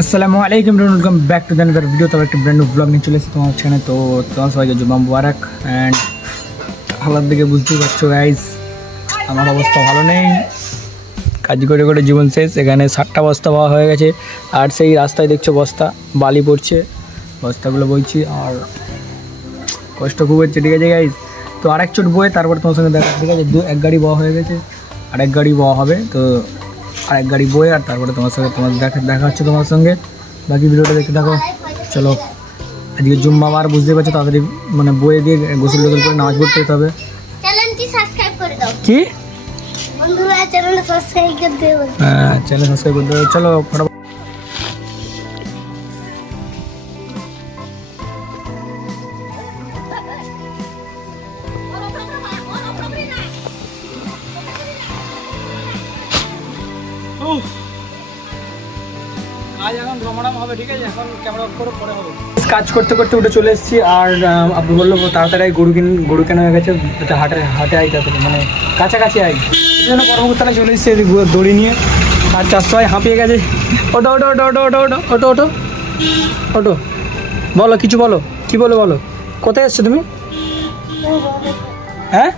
আসসালামু আলাইকুম, welcome back to the another video. তো একটা ব্র্যান্ড নিউ ব্লগ নিয়ে চলে এসেছি তোমার চ্যানেলে। তো তোমার সবাইকে জুমা মুবারক। অ্যান্ড হালার দিকে বুঝতেই পারছো গাইজ, আমার অবস্থা ভালো নেই। কাজ করে করে জীবন শেষ। এখানে 7টা বস্তা পাওয়া হয়ে গেছে, আর সেই রাস্তায় দেখছো বস্তা বালি পড়ছে, বস্তাগুলো বইছি আর কষ্ট খুব হচ্ছে, ঠিক আছে গাইজ। তো আরেক চোট বয়ে তারপর তোমার সঙ্গে দেখা, ঠিক আছে। এক গাড়ি বওয়া হয়ে গেছে, আরেক গাড়ি বওয়া হবে। তো আরেক গাড়ি বয়ে আর তারপরে তোমার সঙ্গে দেখা হচ্ছে তোমার সঙ্গে। বাকি ভিডিওটা দেখতে থাকো। চলো, আজকে জুম্মাবার বুঝতে পারছো, তাড়াতাড়ি মানে বয়ে দিয়ে গোসল টোসল করে নামাজ পড়তে যেতে হবে। চ্যানেলটি সাবস্ক্রাইব করে দাও কি বন্ধুরা, চ্যানেল সাবস্ক্রাইব করে দাও। হ্যাঁ, চ্যানেল সাবস্ক্রাইব করে দাও। চলো কাজ এখন রমড়াম হবে, ঠিক আছে। এখন ক্যামেরা অফ করে পরে হবে। কাজ করতে করতে উঠে চলে এসেছি, আর আপনি বললো তাড়াতাড়ি গরু কেনা হয়ে গেছে, হাটে আই, তাড়াতাড়ি মানে কাছাকাছি আই। এই জন্য কর্মকর্তারা চলে এসেছে দড়ি নিয়ে, আর 400 হাঁপিয়ে গেছে। ওটো ওটো ওটো ওটো ওটো ওটো ওটো ওটো ওটো বলো, কিছু বলো, কি বলো বলো। কোথায় এসছো তুমি? হ্যাঁ,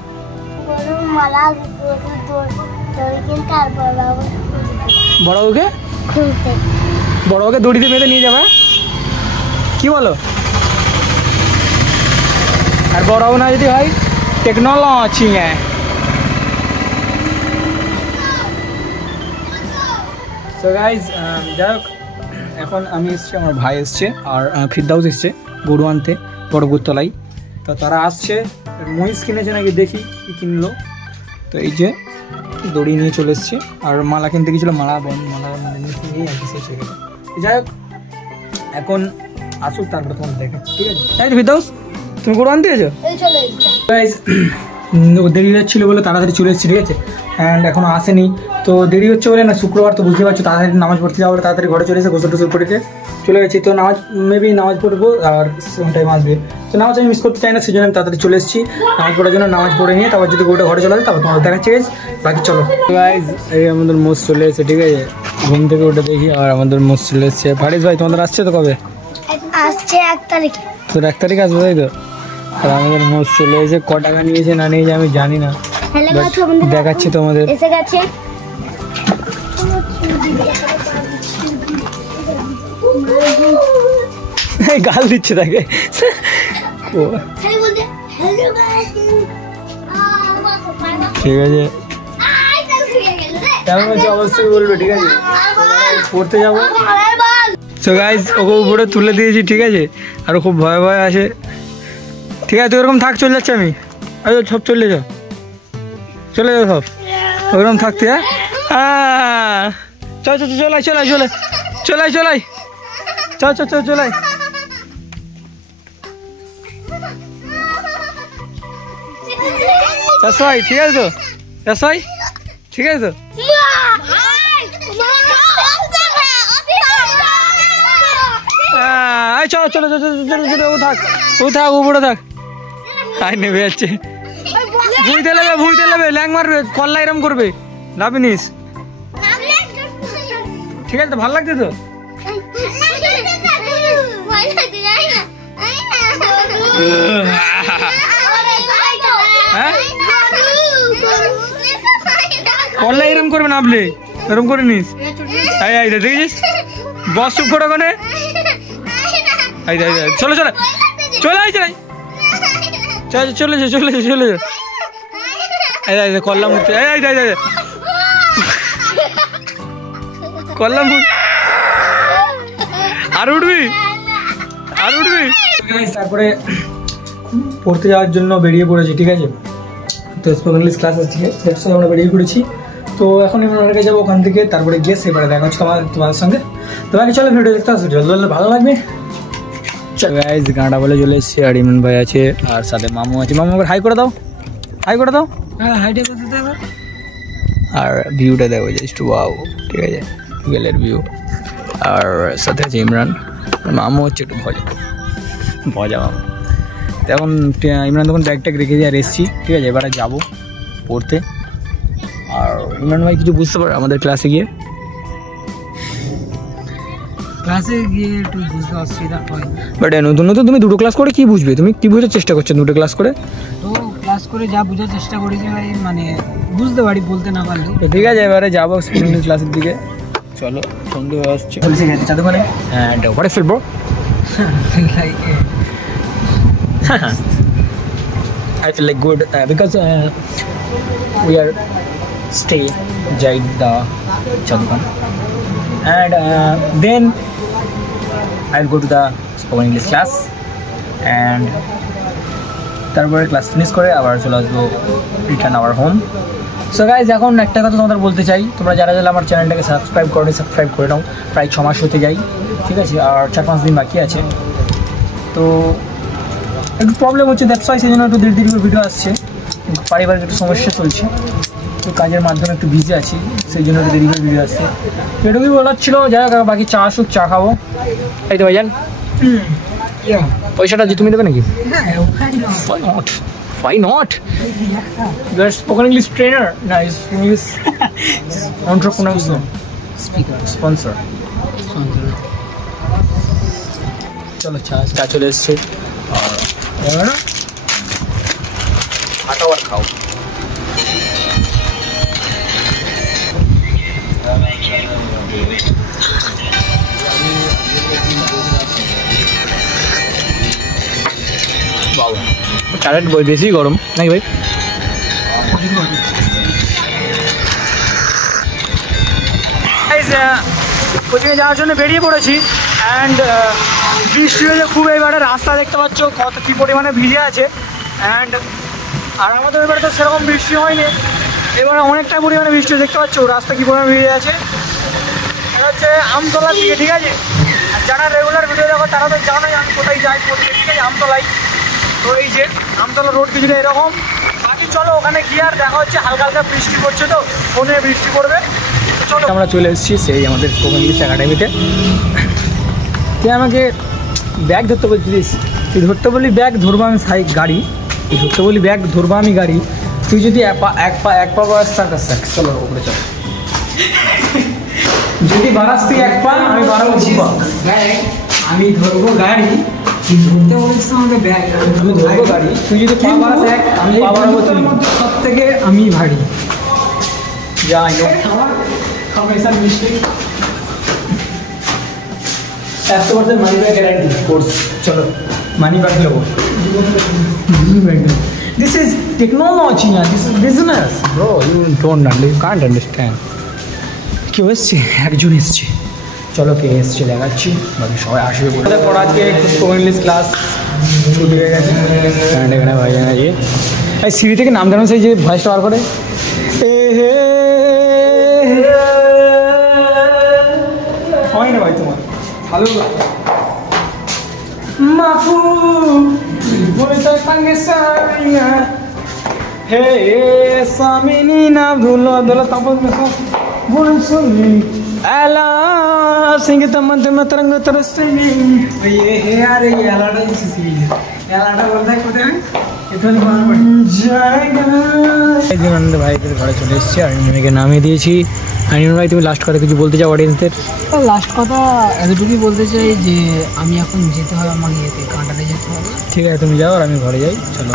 বড়বাবুকে বড়বাবুকে দড়িতে বেঁধে নিয়ে যাবে, কি বলো? আর বড়বাবু না যদি হয় টেকনোলজি। সো গাইজ, যাই হোক, এখন আমি এসছি, আমার ভাই এসছে, আর ফিরদাউস এসছে গরু আনতে বড়পুরতলায়। তো তারা আসছে, মহিষ কিনেছে নাকি, দেখি কি কিনলো। তো এই যে দড়ি নিয়ে চলে এসছে, আর মালা কিনতে গেছিলো, মালা মানে নিয়ে আর কি শেষ হয়ে গেছে। যাই হোক, এখন আসুক, তারপরে তোমার দেখাচ্ছি, ঠিক আছে। তাই তো ফিরদাউস, তুমি গরু আনতে গেছো? গাইজ, দেরি যাচ্ছিলো বলে তাড়াতাড়ি চলে এসেছি, ঠিক আছে। অ্যান্ড এখনও আসেনি, তো দেরি হচ্ছে বলে না, শুক্রবার তো বুঝতে পারছো, তাড়াতাড়ি নামাজ পড়তে যাবো বলে তাড়াতাড়ি ঘরে চলে এসে গোসল টোসল করে চলে গেছি। তো নামাজ পড়বো, আর সেম টাইম আসবে। তো নামাজ আমি মিস করতে চাই না, সেই জন্য আমি তাড়াতাড়ি চলে এসেছি নামাজ পড়ার জন্য। নামাজ পড়ে নিয়ে তারপর যদি গরুটা ঘরে চলে আসে, তারপর তোমার দেখাচ্ছি গাইজ। বাকি চলো গাইজ, এই আমাদের মোষ চলে এসেছে, ঠিক আছে। ঘুম থেকে উঠে দেখি, আর আমাদের মোষ চলে এসেছে। ফারিস ভাই, তোমাদের আসছে তো কবে? আসছে 1 তারিখে। তোর 1 তারিখ আসবে, তাই তো? আর আমাদের মোষ চলে এসে, ক টাকা নিয়েছে না নিয়েছে আমি জানি না, দেখাচ্ছি তোমাদের। এসে গেছে, গাল দিচ্ছে তাকে। ঠিক আছে, কেমন হচ্ছে অবশ্যই বলবে, ঠিক আছে। পড়তে যাবো। সো গাইজ, ওকে উপরে তুলে দিয়েছি, ঠিক আছে। আর খুব ভয় ভয় আছে, ঠিক আছে। তো এরকম থাক, চলে যাচ্ছে আমি। আরে সব চলে যাও সব, ওরকম থাকতে। হ্যাঁ, চলাই চলাই চাষাই, ঠিক আছে তো? চাষাই, ঠিক আছে তো? চলো, ও থাক উপরে থাক। আই নেবে যাচ্ছে, ভুঁইতে নেবে, ল্যাং মারবে, কল্লা এরম করবে, লাভিনিস, ঠিক আছে তো? ভালো লাগছে তো? কল্লা এরম করবে না, আপনি এরম করে নিস। দেখেছিস, বস চুপ করে ওখানে। চলে কল্লা মুড়তে, কল্লা মুড়, আর উঠবি। তারপরে পড়তে যাওয়ার জন্য বেরিয়ে পড়েছি, ঠিক আছে। তো স্পোকেন ইংলিশ ক্লাস আছে, ঠিক আছে, আমরা বেরিয়ে পড়েছি। তো এখন আমরা কাছে যাবো, ওখান থেকে তারপরে গিয়ে সেবারে দেখা হচ্ছে তোমাদের সঙ্গে। তো বাকি চলো, ভিডিও দেখতে আসো, ভালো লাগবে। চলো গাইজ, গাঁটা বলে চলে এসেছি, আর ইমরান ভাই আছে, আর সাথে মামু আছে। মামু হাই করে দাও। হ্যাঁ, হাইটা করতে দেবো। আর ভিউটা দেখো জাস্ট ওয়াও, ঠিক আছে, বিকেলের ভিউ। আর সাথে আছে ইমরান, মামু হচ্ছে একটু ভজা মামু। এখন ইমরান তখন ব্যাগ ট্যাগ রেখে দিয়ে আর এসছি, ঠিক আছে। এবারে যাবো পড়তে, আর ইমরান ভাই কিছু বুঝতে পারে আমাদের ক্লাসে গিয়ে একটু বুঝতে অসুবিধা হয়, বাট নতুন নতুন তুমি দুটো ক্লাস করে কি বুঝবে, তুমি কি বোঝার চেষ্টা করছো দুটো ক্লাস করে? তো ক্লাস করে যা বোঝার চেষ্টা করেছি ভাই, মানে বুঝতে পারি বলতে না পারলেও। তো ঠিক আছে, এবারে যাবো স্কুল ক্লাসের দিকে। চলো, সন্ধ্যে হয়ে আসছে, বলছি গেছে চাঁদু মানে and what is feel bro? I feel like good because we are stay inside the Chadukhan, and then I'll go to the spoken English class, and তারপরে ক্লাস ফিনিশ করে আবার চলে আসবো return our home. So guys, এখন একটা কথা তোমাদের বলতে চাই, তোমরা যারা যারা আমার চ্যানেলটাকে সাবস্ক্রাইব করে নাও। প্রায় 6 মাস হতে যাই, ঠিক আছে, আর 4-5 দিন বাকি আছে। তো একটু প্রবলেম হচ্ছে, দ্যাটস ওয়াই সেই জন্য একটু দেরি করে ভিডিও আসছে। পারিবারিক একটু সমস্যা চলছে, তো কাজের মাধ্যমে একটু বিজি আছি, সেই জন্য একটু দেরি করে ভিডিও আসছে। এটুকুই বলার ছিল, যাই হোক বাকি চা আসুক, চা খাবো। এই তো ভাইজান, পয়সাটা যে তুমি দেবে নাকি? Why not? You are spoken English trainer. Nice English entrepreneur. Speaker. Sponsor. चलो चা চলে এসছে, আর না হাঁটাও আর খাও। বাবা, চালের বেশি গরম নাকি ভাই? কোচিংয়ে যাওয়ার জন্য বেরিয়ে পড়েছি, অ্যান্ড বৃষ্টি হয়েছে খুব। এবারে রাস্তা দেখতে পাচ্ছ কত কী পরিমাণে ভিজে আছে, অ্যান্ড আর আমাদের এবারে তো সেরকম বৃষ্টি হয়নি, এবারে অনেকটা পরিমাণে বৃষ্টি দেখতে পাচ্ছ। রাস্তা কী পরিমাণে ভিজে আছে, এটা হচ্ছে আমতলার দিকে, ঠিক আছে। আর যারা রেগুলার ভিডিও দেখো তারা তো জানোই আমি কোথায় যাই করতে, ঠিক আছে, আমতলায়। তো এই যে আমতলা রোড কিছুটা এরকম। বাকি চলো ওখানে গিয়ে আর দেখা হচ্ছে। হালকা হালকা বৃষ্টি পড়ছে, তো ফোনে বৃষ্টি পড়বে। চলো, আমরা চলে এসেছি সেই আমাদের স্পোকেন ইংলিশ একাডেমিতে। তুই আমাকে ব্যাগ ধরতে বলছিলিস, তুই ধরতে বললি ব্যাগ ধরবো আমি গাড়ি, তুই ধরতে বললি ব্যাগ ধরবো আমি গাড়ি। তুই যদি এক পা বাড়াস চলো উপরে চল। যদি বাড়াস তুই 1 পা, আমি বাড়াবো 2 পা। আমি ধরবো গাড়ি, ধরতে বলছিস আমাকে ব্যাগ, আমি ধরবো গাড়ি। তুই যদি পা বাড়াস 1, আমি পা বাড়াবো 3। সব থেকে আমি ভারী। যা हमेशा mistake 100% money back guarantee course. चलो मनी बैक लो। This is technology, this is business, bro. You can't understand. কেউ এসছে, একজন এসছে, চলো কে এসছে দেখাচ্ছি, বাকি সবাই আসবে বলে। পর আজকে স্পোকেন ইংলিশ ক্লাস ছুটি হয়ে গেছে, এখানে ভাই জানাইয়ে এই সিঁড়ি থেকে নাম জানো, সেই যে ভয়েসটা বার করে হয় না ভাই তোমার ভালো মাফু বলতে সঙ্গে সারিয়া হে সামিনী না ভুলো দোলা তপন বল শুনি এলা সিংহ মন্ত্র মতরঙ্গ তরসি ये है यार, ये एलाटा जैसी सीरीज है। एलाटा बोलता है कोते में इतना बार पढ़ জায়গা। এই যে নন্দ ভাইদের ঘরে চলে এসেছি, আর মেয়েকে নামিয়ে দিয়েছি। আনিমন ভাই, তুমি লাস্ট কথা কিছু বলতে চাও অডিয়েন্সদের? লাস্ট কথা এতটুকুই বলতে চাই যে আমি এখন যেতে হবে, আমার ইয়েতে কাঁটাতে যেতে হবে। ঠিক আছে, তুমি যাও আর আমি ঘরে যাই, চলো।